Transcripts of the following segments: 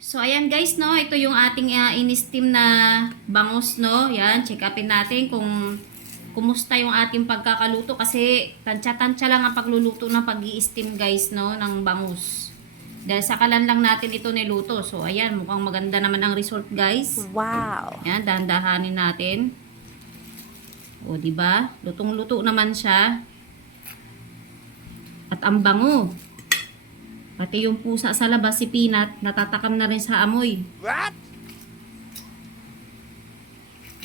So, ayan guys, no, ito yung ating in-steam na bangus, no. Yan, check upin natin kung kumusta yung ating pagkakaluto kasi tansya-tansya lang ang pagluluto ng pag-i-steam guys, no, ng bangus. Dahil sa kalan lang natin ito niluto. So, ayan, mukhang maganda naman ang result guys. Wow! Yan, dahan-dahanin natin. O, di ba? Lutong-luto naman siya. At ang bango. Pati yung pusa sa labas, si Peanut, natatakam na rin sa amoy. What?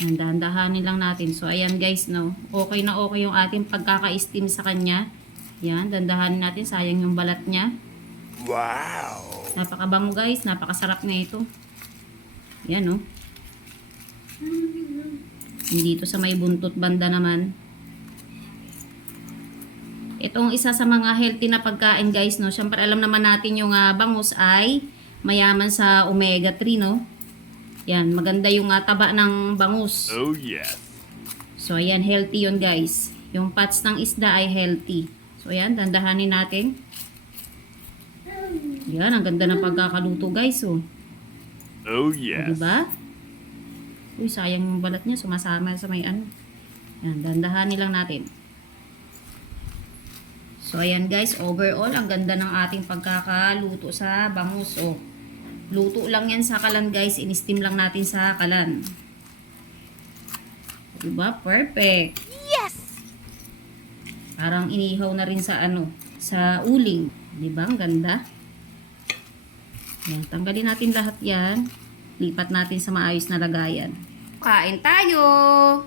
Yan, dahan-dahanin lang natin. So, ayan guys, no. Okay na okay yung ating pagkaka-steam sa kanya. Yan, dahan-dahanin natin. Sayang yung balat niya. Wow! Napakabango guys. Napakasarap na ito. Yan, no. Dito sa may buntot banda naman. Itong isa sa mga healthy na pagkain guys, no. Siyempre alam naman natin yung bangus ay mayaman sa omega 3, no. Yan, maganda yung taba ng bangus. Oh yes! So ayan, healthy yun guys. Yung fats ng isda ay healthy. So ayan, dandahanin natin. Yan, ang ganda ng pagkakaluto guys, oh. Oh O, yes! diba? Uy, sayang yung balat niya, sumasama sa may ano. Yan, dandahanin lang natin. So, ayan guys, overall, ang ganda ng ating pagkakaluto sa bangus. O, luto lang yan sa kalan guys, in-steam lang natin sa kalan. Diba? Perfect. Yes! Parang inihaw na rin sa ano, sa uling. Diba? Ang ganda. Yan, tanggalin natin lahat yan. Lipat natin sa maayos na lagayan. Kain tayo!